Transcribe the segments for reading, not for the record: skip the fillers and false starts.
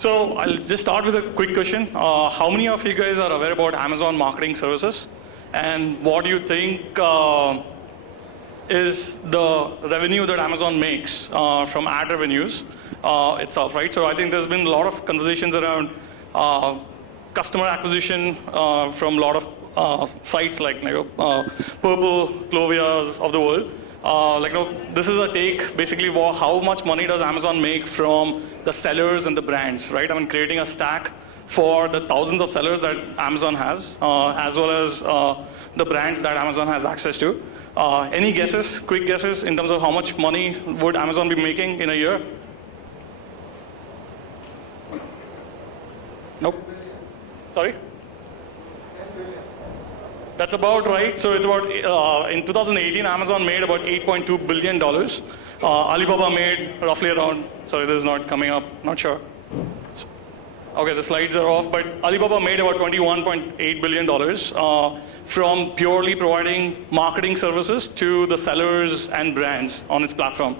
So I'll just start with a quick question. How many of you guys are aware about Amazon marketing services? And what do you think is the revenue that Amazon makes from ad revenues itself, right? So I think there's been a lot of conversations around customer acquisition from a lot of sites like Purple, Clovia's of the world. This is a take basically how much money does Amazon make from the sellers and the brands, right? I mean, creating a stack for the thousands of sellers that Amazon has, as well as the brands that Amazon has access to. Any guesses, quick guesses, in terms of how much money would Amazon be making in a year? Nope. Sorry? That's about right. So it's about, in 2018, Amazon made about $8.2 billion. Alibaba made roughly around, sorry, this is not coming up, not sure. Okay, the slides are off, but Alibaba made about $21.8 billion from purely providing marketing services to the sellers and brands on its platform,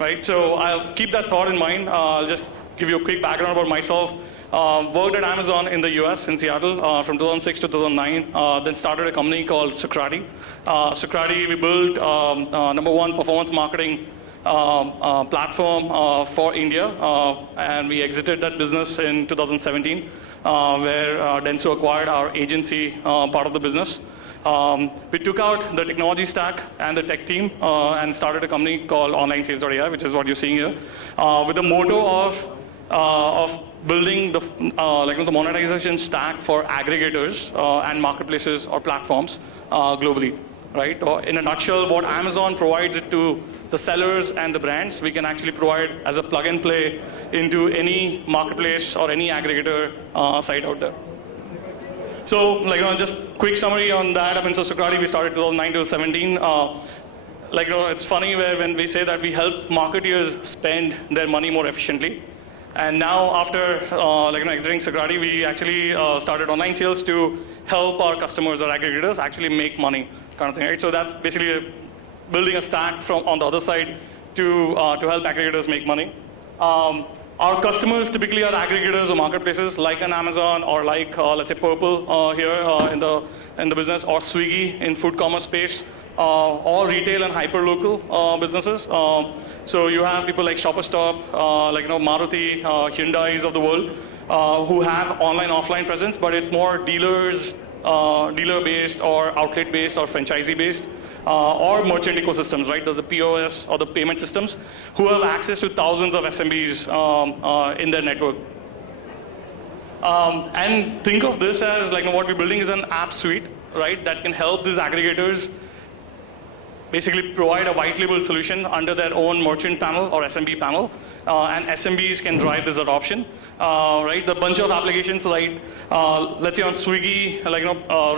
right? So I'll keep that thought in mind. I'll just give you a quick background about myself. Worked at Amazon in the US, in Seattle, from 2006 to 2009, then started a company called Socrati. Socrati, we built #1 performance marketing platform for India, and we exited that business in 2017, where Denso acquired our agency part of the business. We took out the technology stack and the tech team and started a company called Onlinesales.ai, which is what you're seeing here, with the motto of building the monetization stack for aggregators and marketplaces or platforms globally, right? In a nutshell, what Amazon provides it to the sellers and the brands, we can actually provide as a plug and play into any marketplace or any aggregator site out there. So, just quick summary on that. I mean, so Socrati, we started 2009 to 17. It's funny when we say that we help marketeers spend their money more efficiently. And now, after exiting Socrati, we actually started Onlinesales to help our customers or aggregators actually make money, kind of thing, right? So that's basically building a stack from on the other side to help aggregators make money. Our customers typically are aggregators or marketplaces like an Amazon or like let's say Purple here in the business, or Swiggy in food commerce space, or retail and hyper-local businesses. So you have people like Shopper Stop, Maruti, Hyundai's of the world, who have online, offline presence, but it's more dealers, dealer-based or outlet-based or franchisee-based, or merchant ecosystems, right? The POS or the payment systems, who have access to thousands of SMBs in their network. And think of this as what we're building is an app suite, right? That can help these aggregators basically provide a white label solution under their own merchant panel or SMB panel, and SMBs can drive this adoption, right? The bunch of applications like, let's say on Swiggy,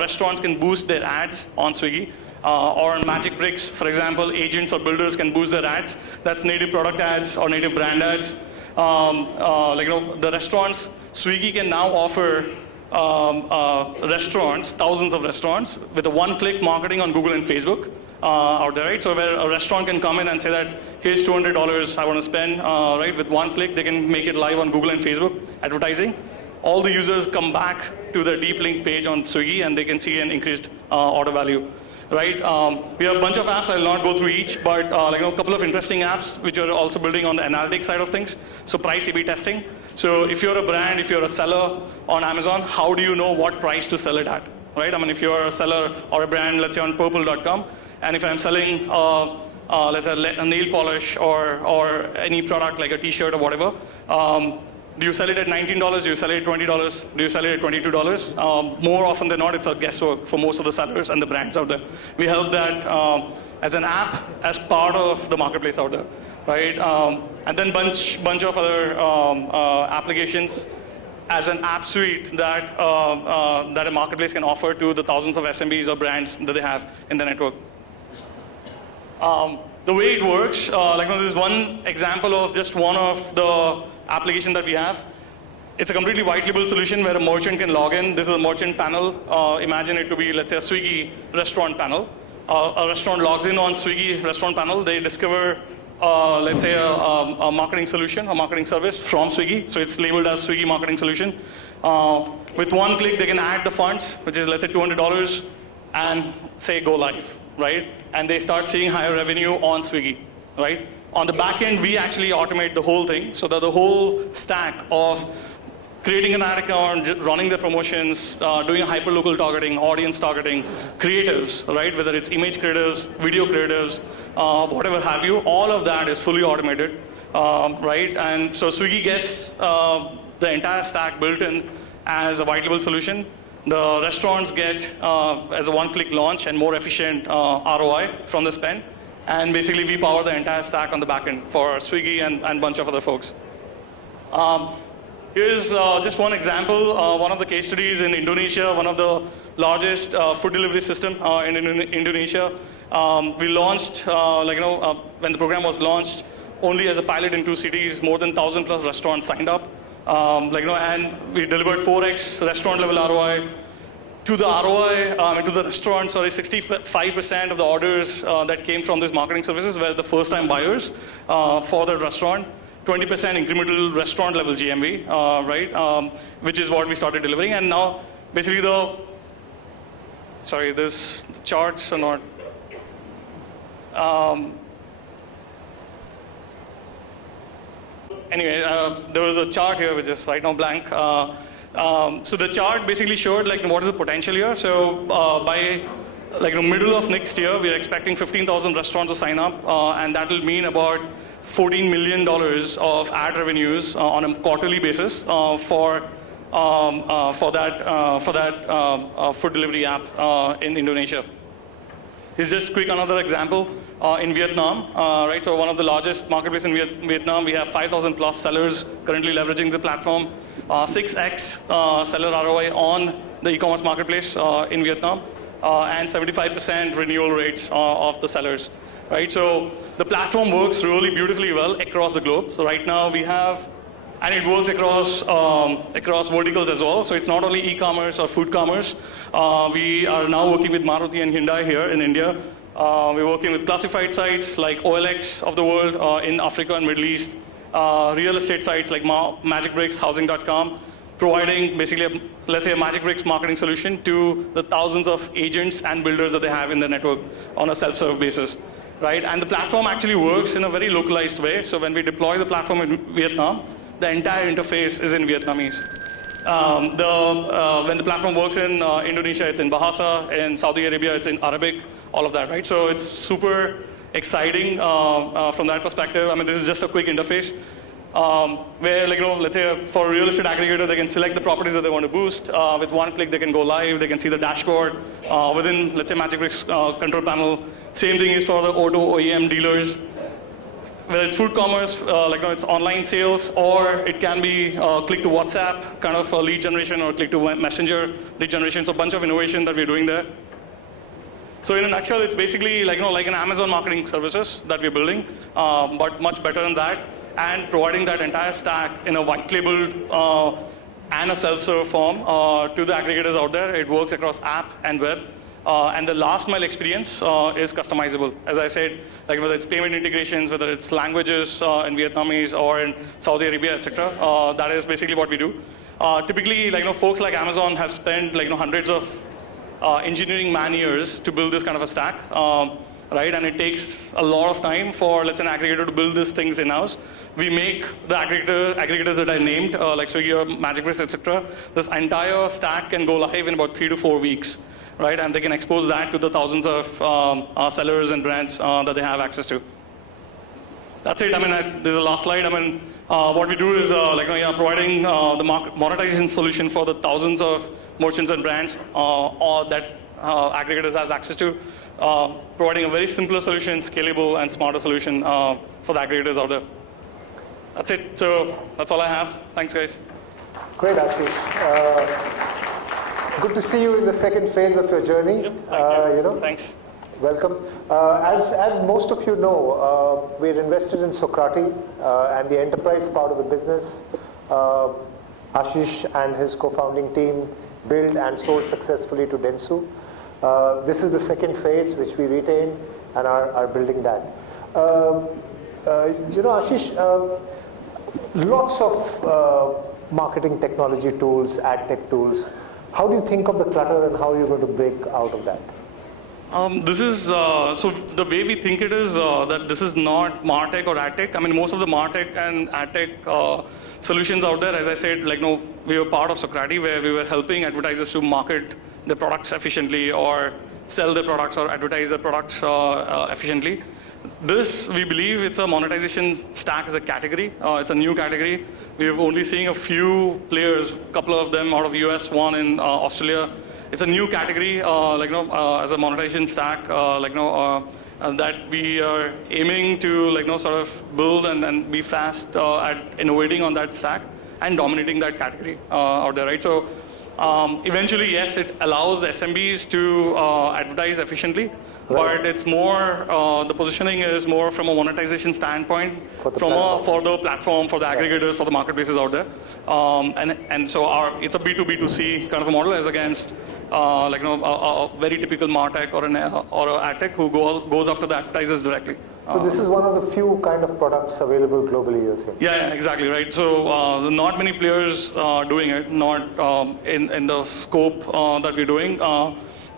restaurants can boost their ads on Swiggy, or on Magic Bricks, for example, agents or builders can boost their ads. That's native product ads or native brand ads. The restaurants, Swiggy can now offer restaurants, thousands of restaurants, with a one-click marketing on Google and Facebook. Out there, right? So where a restaurant can come in and say that, here's $200 I want to spend, right? With one click, they can make it live on Google and Facebook advertising. All the users come back to the deep link page on Swiggy and they can see an increased order value, right? We have a bunch of apps. I'll not go through each, but a couple of interesting apps which are also building on the analytics side of things. So price A/B testing. So if you're a brand, if you're a seller on Amazon, how do you know what price to sell it at, right? I mean, if you're a seller or a brand, let's say on purple.com, and if I'm selling, let's say, a nail polish or any product like a T-shirt or whatever, do you sell it at $19? Do you sell it at $20? Do you sell it at $22? More often than not, it's a guesswork for most of the sellers and the brands out there. We help that as an app, as part of the marketplace out there, right? And then bunch of other applications as an app suite that that a marketplace can offer to the thousands of SMBs or brands that they have in the network. The way it works, this is one example of just one of the applications that we have. It's a completely white label solution where a merchant can log in. This is a merchant panel. Imagine it to be, let's say, a Swiggy restaurant panel. A restaurant logs in on Swiggy restaurant panel. They discover let's say, a marketing solution, a marketing service from Swiggy. So it's labeled as Swiggy marketing solution. With one click, they can add the funds, which is, let's say, $200, and say go live, right? And they start seeing higher revenue on Swiggy, right? On the back end, we actually automate the whole thing, so that the whole stack of creating an ad account, running the promotions, doing hyperlocal targeting, audience targeting, creatives, right? Whether it's image creatives, video creatives, whatever have you, all of that is fully automated, right? And so Swiggy gets the entire stack built in as a white label solution. The restaurants get as a one-click launch and more efficient ROI from the spend. And basically, we power the entire stack on the back end for Swiggy and a bunch of other folks. Here's just one example. One of the case studies in Indonesia, one of the largest food delivery system in Indonesia. We launched, when the program was launched, only as a pilot in 2 cities, more than 1,000 plus restaurants signed up. And we delivered 4x restaurant level ROI. To the ROI, to the restaurant, 65% of the orders that came from these marketing services were the first time buyers for the restaurant. 20% incremental restaurant level GMV, right? Which is what we started delivering. And now, basically this charts are not. Anyway, there was a chart here which is right now blank. So the chart basically showed what is the potential here. So by middle of next year, we're expecting 15,000 restaurants to sign up, and that will mean about $14 million of ad revenues on a quarterly basis for that food delivery app in Indonesia. This is just quick another example in Vietnam, right? So one of the largest marketplaces in Vietnam, we have 5,000 plus sellers currently leveraging the platform. 6x seller ROI on the e-commerce marketplace in Vietnam, and 75% renewal rates of the sellers, right? So the platform works really beautifully well across the globe. So right now we have, and it works across verticals as well. So it's not only e-commerce or food commerce. We are now working with Maruti and Hyundai here in India. We're working with classified sites like OLX of the world in Africa and Middle East. Real estate sites like MagicBricks, Housing.com, providing basically, let's say, a MagicBricks marketing solution to the thousands of agents and builders that they have in their network on a self-serve basis, right? And the platform actually works in a very localized way. So when we deploy the platform in Vietnam, the entire interface is in Vietnamese. When the platform works in Indonesia, it's in Bahasa. In Saudi Arabia, it's in Arabic, all of that, right? So it's super exciting from that perspective. I mean, this is just a quick interface where, let's say for a real estate aggregator, they can select the properties that they want to boost. With one click, they can go live. They can see the dashboard within, let's say, MagicBricks control panel. Same thing is for the auto OEM dealers. Whether it's food commerce, it's online sales, or it can be click to WhatsApp, kind of lead generation, or click to Messenger lead generation. So a bunch of innovation that we're doing there. So in a nutshell, it's basically like an Amazon marketing services that we're building, but much better than that, and providing that entire stack in a white labeled and a self-serve form to the aggregators out there. It works across app and web. And the last mile experience is customizable. As I said, whether it's payment integrations, whether it's languages in Vietnamese or in Saudi Arabia, etc. That is basically what we do. Typically, folks like Amazon have spent hundreds of engineering man years to build this kind of a stack, right? And it takes a lot of time for, let's say, an aggregator to build these things in-house. We make the aggregators that I named, like Swiggy or MagicBricks, etc. This entire stack can go live in about 3 to 4 weeks, right? And they can expose that to the thousands of sellers and brands that they have access to. That's it. I mean, this is the last slide. I mean, what we do is providing the monetization solution for the thousands of merchants and brands that aggregators has access to, providing a very simpler solution, scalable and smarter solution for the aggregators out there. That's it. So that's all I have. Thanks, guys. Great, Ashish. Good to see you in the second phase of your journey. Yep, thank you. Thanks. Welcome. As most of you know, we're invested in Socrati and the enterprise part of the business. Ashish and his co-founding team built and sold successfully to Dentsu. This is the second phase which we retain and are building that. Ashish, lots of marketing technology tools, ad tech tools. How do you think of the clutter and how are you going to break out of that? This is, so the way we think it is that this is not MarTech or AdTech. I mean, most of the MarTech and AdTech solutions out there, as I said, we were part of Socrati where we were helping advertisers to market their products efficiently or sell their products or advertise their products efficiently. This, we believe, it's a monetization stack as a category. It's a new category. We've only seen a few players, a couple of them out of US, one in Australia. It's a new category, as a monetization stack, that we are aiming to, sort of build and be fast at innovating on that stack and dominating that category out there, right? So eventually, yes, it allows the SMBs to advertise efficiently, right. But it's more, the positioning is more from a monetization standpoint, for the platform, for the aggregators, right. For the marketplaces out there. And so it's a B2B2C kind of a model as against a very typical MarTech or an AdTech who goes after the advertisers directly. So this is one of the few kind of products available globally, you're saying? Yeah, exactly, right. So not many players doing it, not in the scope that we're doing.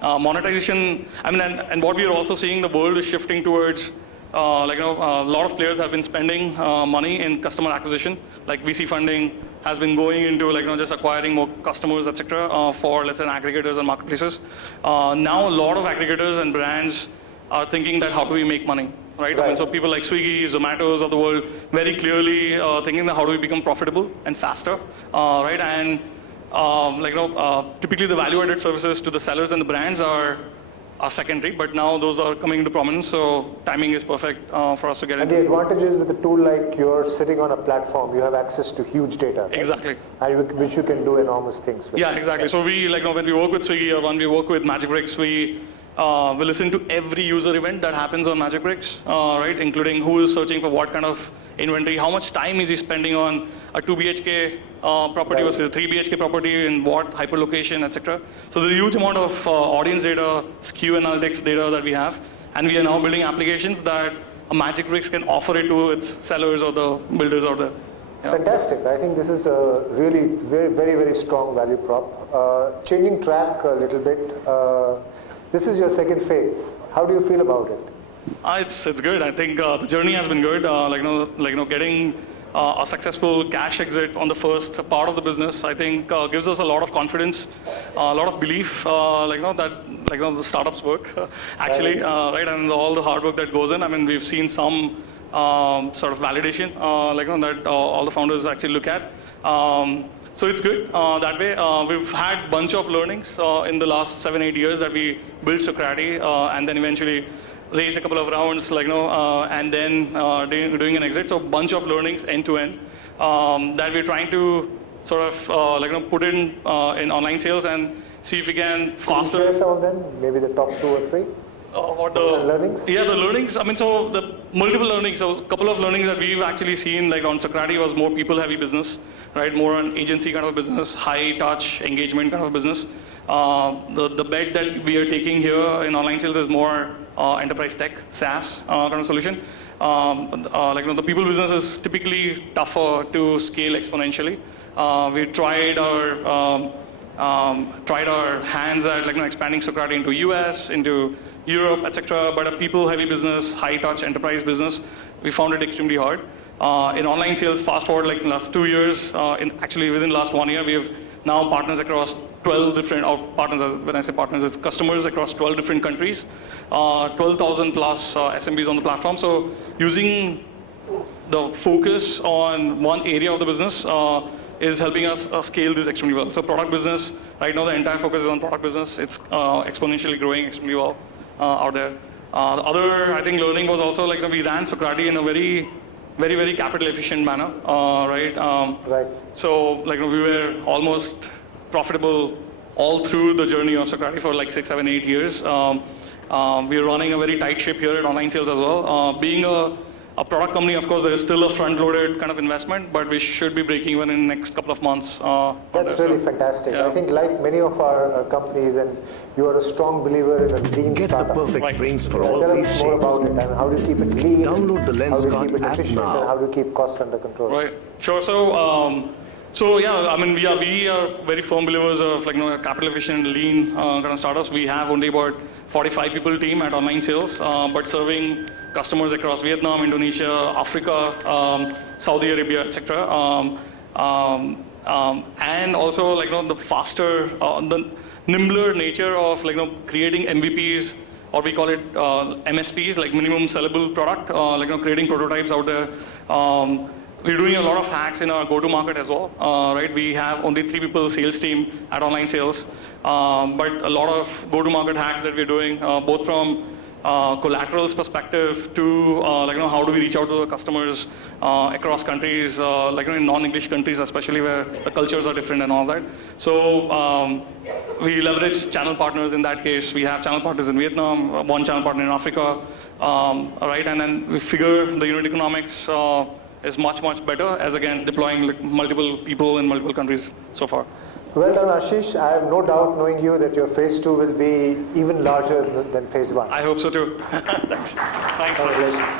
Monetization, I mean, and what we are also seeing, the world is shifting towards, a lot of players have been spending money in customer acquisition, like VC funding has been going into just acquiring more customers, etc. For, let's say, aggregators and marketplaces. Now a lot of aggregators and brands are thinking that how do we make money, right? I mean, so people like Swiggy, Zomatos of the world, very clearly thinking that how do we become profitable and faster, right? And typically the value-added services to the sellers and the brands are secondary, but now those are coming into prominence, so timing is perfect for us to get into. And the advantages with a tool like you're sitting on a platform, you have access to huge data. Right? Exactly. And which you can do enormous things with. Yeah, exactly. So we, when we work with Swiggy or when we work with MagicBricks, we listen to every user event that happens on MagicBricks, right? Including who is searching for what kind of inventory, how much time is he spending on a 2 BHK property versus a 3 BHK property in what hyperlocation, etc. So there's a huge amount of audience data, SKU analytics data that we have, and we are now building applications that a MagicBricks can offer it to its sellers or the builders out there. Yeah. Fantastic. I think this is a really very, very, very strong value prop. Changing track a little bit. This is your second phase. How do you feel about it? It's good. I think the journey has been good. Getting a successful cash exit on the first part of the business, I think, gives us a lot of confidence, a lot of belief, that the startups work actually, right, and all the hard work that goes in. I mean, we've seen some sort of validation, that all the founders actually look at. So it's good that way. We've had a bunch of learnings in the last 7-8 years that we built Socrati, and then eventually raised a couple of rounds, and then doing an exit. So a bunch of learnings end to end that we're trying to sort of put in Onlinesales and see if we can faster. Can you share some of them? Maybe the top 2 or 3. What the learnings? Yeah, the learnings. I mean, so the multiple learnings. So a couple of learnings that we've actually seen, on Socrati, was more people-heavy business, right? More an agency kind of business, high-touch engagement kind of business. The bet that we are taking here in Onlinesales is more enterprise tech, SaaS kind of solution. The people business is typically tougher to scale exponentially. We tried our hands at expanding Socrati into US, into Europe, etc. But a people-heavy business, high-touch enterprise business, we found it extremely hard. In Onlinesales, fast forward last 2 years, actually within the last 1 year, we have now partners across 12 different, partners, when I say partners, it's customers across 12 different countries, 12,000 plus SMBs on the platform. So using the focus on one area of the business is helping us scale this extremely well. So product business, right now the entire focus is on product business. It's exponentially growing extremely well out there. The other, I think, learning was also we ran Socrati in a very, very, very capital efficient manner, right? Right. So we were almost profitable all through the journey of Socrati for 6, 7, 8 years. We are running a very tight ship here at Onlinesales as well. Being a a product company, of course, there is still a front-loaded kind of investment, but we should be breaking even in the next couple of months. That's really fantastic. Yeah. I think like many of our companies, and you are a strong believer in a lean Get startup. the perfect Right. frames for Yeah, all tell these us more shapes. about it and how do you keep it lean, Download the how do you Lenskart keep it app efficient, now. and how do you keep costs under control. Right. Sure. So yeah, I mean, we are very firm believers of capital efficient, lean kind of startups. We have only about 45 people team at Onlinesales, but serving customers across Vietnam, Indonesia, Africa, Saudi Arabia, etc. And also the faster, the nimbler nature of creating MVPs, or we call it MSPs, like minimum sellable product, creating prototypes out there. We're doing a lot of hacks in our go-to-market as well, right? We have only 3 people sales team at Onlinesales, but a lot of go-to-market hacks that we're doing, both from collaterals perspective to how do we reach out to the customers across countries, in non-English countries, especially where the cultures are different and all that. So we leverage channel partners in that case. We have channel partners in Vietnam, one channel partner in Africa, right? And then we figure the unit economics is much, much better as against deploying multiple people in multiple countries so far. Well done, Ashish. I have no doubt, knowing you, that your phase 2 will be even larger than phase 1. I hope so too. Thanks. Thanks. Congratulations.